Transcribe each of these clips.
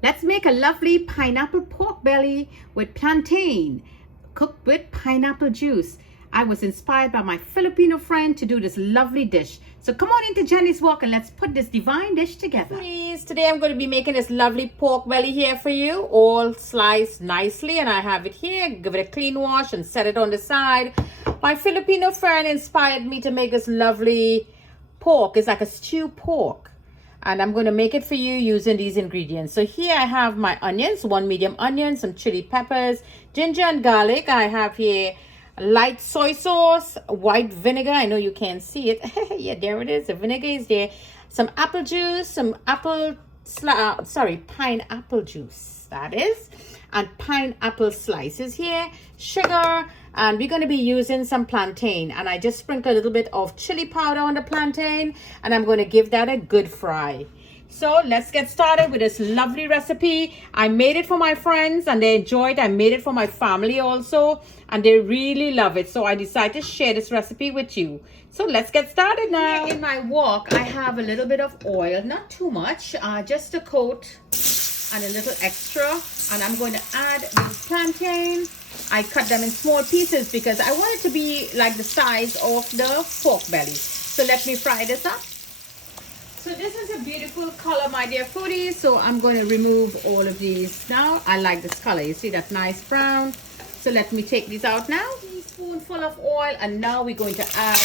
Let's make a lovely pineapple pork belly with plantain, cooked with pineapple juice. I was inspired by my Filipino friend to do this lovely dish. So come on into Jenny's Walk and let's put this divine dish together. Please, today I'm going to be making this lovely pork belly here for you, all sliced nicely, and I have it here. Give it a clean wash and set it on the side. My Filipino friend inspired me to make this lovely pork. It's like a stew pork, and I'm going to make it for you using these ingredients. So here I have my onions, one medium onion, some chili peppers, ginger and garlic. I have here light soy sauce, white vinegar. I know you can't see it. Yeah, there it is. The vinegar is there. Some apple juice, some pineapple juice, that is, and pineapple slices here, sugar, and we're going to be using some plantain, and I just sprinkle a little bit of chili powder on the plantain, and I'm going to give that a good fry. So let's get started with this lovely recipe. I made it for my friends and they enjoyed it. I made it for my family also and they really love it. So I decided to share this recipe with you. So let's get started now. In my wok, I have a little bit of oil, not too much, just a coat and a little extra. And I'm going to add these plantain. I cut them in small pieces because I want it to be like the size of the pork belly. So let me fry this up. So this is a beautiful color, my dear foodies. So I'm going to remove all of these now. I like this color. You see that nice brown. So let me take these out now. A teaspoonful of oil, and now we're going to add a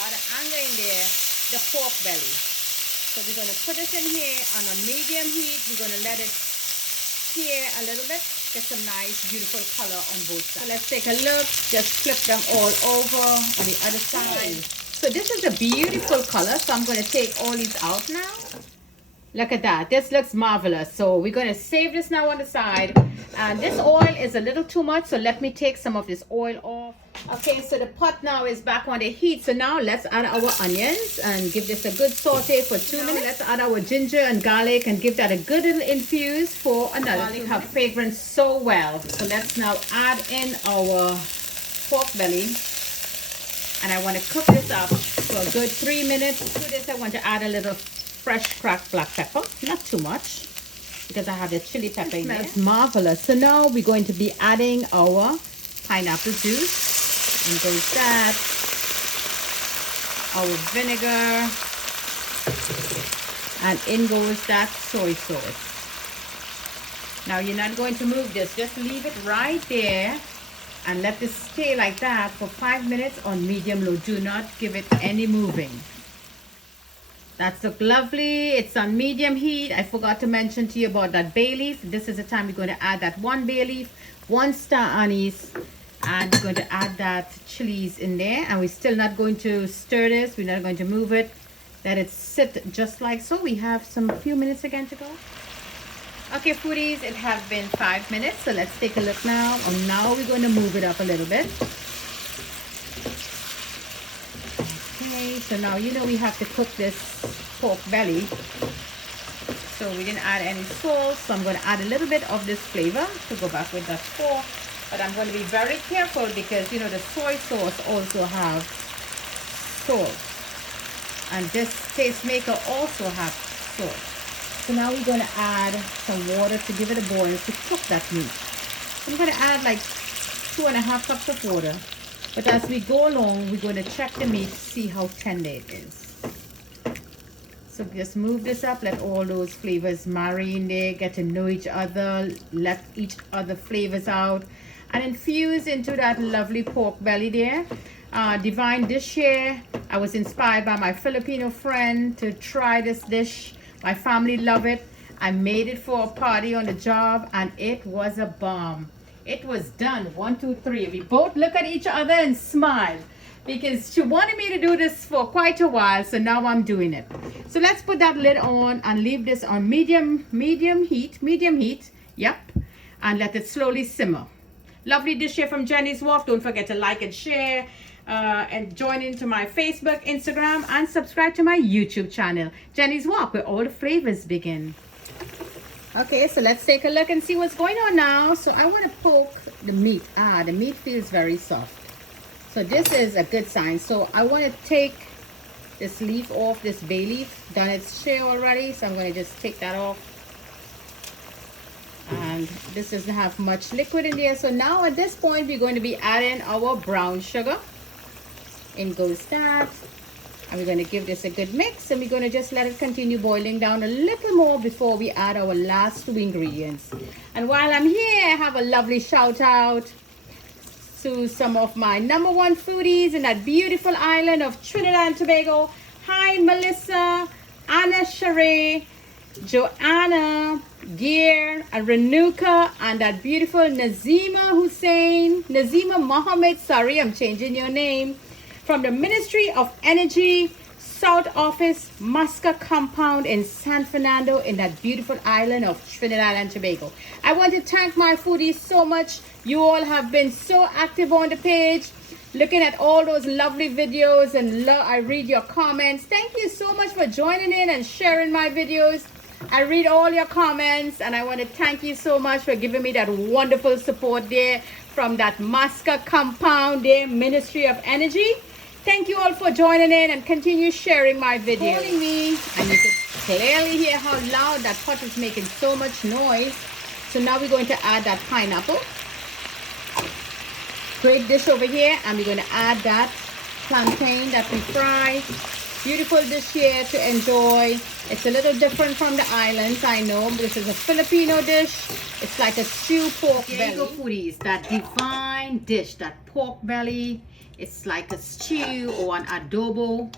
lot of anger in there, the pork belly. So we're going to put it in here on a medium heat. We're going to let it sear a little bit. Get some nice beautiful color on both sides. So let's take a look. Just flip them all over on the other side. So this is a beautiful color. So I'm going to take all these out now. Look at that. This looks marvelous. So we're going to save this now on the side. And this oil is a little too much. So let me take some of this oil off. Okay, so the pot now is back on the heat. So now let's add our onions and give this a good saute for 2 minutes. Let's add our ginger and garlic and give that a good little infuse for another. Garlic have fragrance so well. So let's now add in our pork belly. And I want to cook this up for a good 3 minutes. To this, I want to add a little fresh cracked black pepper. Not too much, because I have the chili pepper in there. It smells marvelous. So now we're going to be adding our pineapple juice. And goes that. Our vinegar. And in goes that soy sauce. Now you're not going to move this. Just leave it right there. And let this stay like that for 5 minutes on medium low. Do not give it any moving. That's look lovely. It's on medium heat. I forgot to mention to you about that bay leaf. This is the time we're going to add that 1 bay leaf, 1 star anise, and we're going to add that chilies in there. And we're still not going to stir this. We're not going to move it. Let it sit just like so. We have some few minutes again to go. Okay, foodies, it has been 5 minutes, so let's take a look now. And now we're going to move it up a little bit. Okay, so now you know we have to cook this pork belly. So we didn't add any salt, so I'm going to add a little bit of this flavor to go back with that pork. But I'm going to be very careful because, you know, the soy sauce also have salt. And this taste maker also have salt. So now we're going to add some water to give it a boil to cook that meat. So I'm going to add like 2.5 cups of water. But as we go along, we're going to check the meat to see how tender it is. So just move this up, let all those flavors marry in there, get to know each other, let each other flavors out, and infuse into that lovely pork belly there. Divine dish here. I was inspired by my Filipino friend to try this dish. My family love it. I made it for a party on the job and it was a bomb. It was done. 1, 2, 3. We both look at each other and smile because she wanted me to do this for quite a while. So now I'm doing it. So let's put that lid on and leave this on medium heat. Yep. And let it slowly simmer. Lovely dish here from Jenny's Wharf. Don't forget to like and share. And join into my Facebook, Instagram, and subscribe to my YouTube channel, Jenny's Walk, where all the flavors begin. Okay, so let's take a look and see what's going on now. So I want to poke the meat. The meat feels very soft. So this is a good sign. So I want to take this leaf off, this bay leaf, done its share already. So I'm going to just take that off. And this doesn't have much liquid in there. So now at this point, we're going to be adding our brown sugar. In goes that. And we're going to give this a good mix, and we're going to just let it continue boiling down a little more before we add our last 2 ingredients. And while I'm here, I have a lovely shout out to some of my #1 foodies in that beautiful island of Trinidad and Tobago. Hi Melissa, Anna Sheree, Joanna, Gear, and Renuka, and that beautiful Nazima Mohammed, sorry, I'm changing your name, from the Ministry of Energy, South Office, Musca Compound in San Fernando in that beautiful island of Trinidad and Tobago. I want to thank my foodies so much. You all have been so active on the page, looking at all those lovely videos, and I read your comments. Thank you so much for joining in and sharing my videos. I read all your comments, and I want to thank you so much for giving me that wonderful support there from that Musca Compound there, Ministry of Energy. Thank you all for joining in, and continue sharing my videos. Calling me, and you can clearly hear how loud that pot is making so much noise. So now we're going to add that pineapple. Great dish over here, and we're going to add that plantain that we fry. Beautiful dish here to enjoy. It's a little different from the islands, I know. This is a Filipino dish. It's like a stew pork belly. There you go, foodies. That divine dish, that pork belly. It's like a stew or an adobo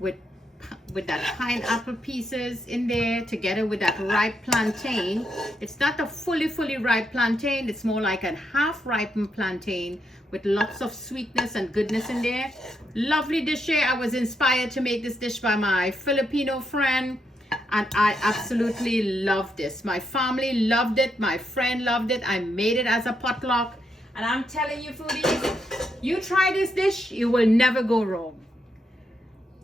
with that pineapple pieces in there together with that ripe plantain. It's not a fully ripe plantain. It's more like a half ripened plantain with lots of sweetness and goodness in there. Lovely dish here. I was inspired to make this dish by my Filipino friend, and I absolutely love this. My family loved it. My friend loved it. I made it as a potluck, and I'm telling you, foodies, you try this dish, you will never go wrong.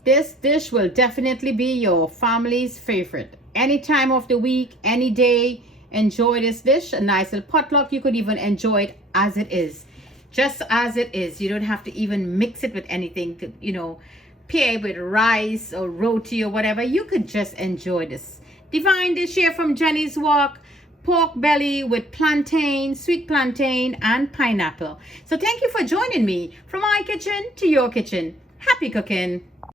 This dish will definitely be your family's favorite. Any time of the week, any day, enjoy this dish. A nice little potluck. You could even enjoy it as it is. Just as it is. You don't have to even mix it with anything to, you know, pair with rice or roti or whatever. You could just enjoy this divine dish here from Jenny's Walk. Pork belly with plantain, sweet plantain, and pineapple. So thank you for joining me from my kitchen to your kitchen. Happy cooking.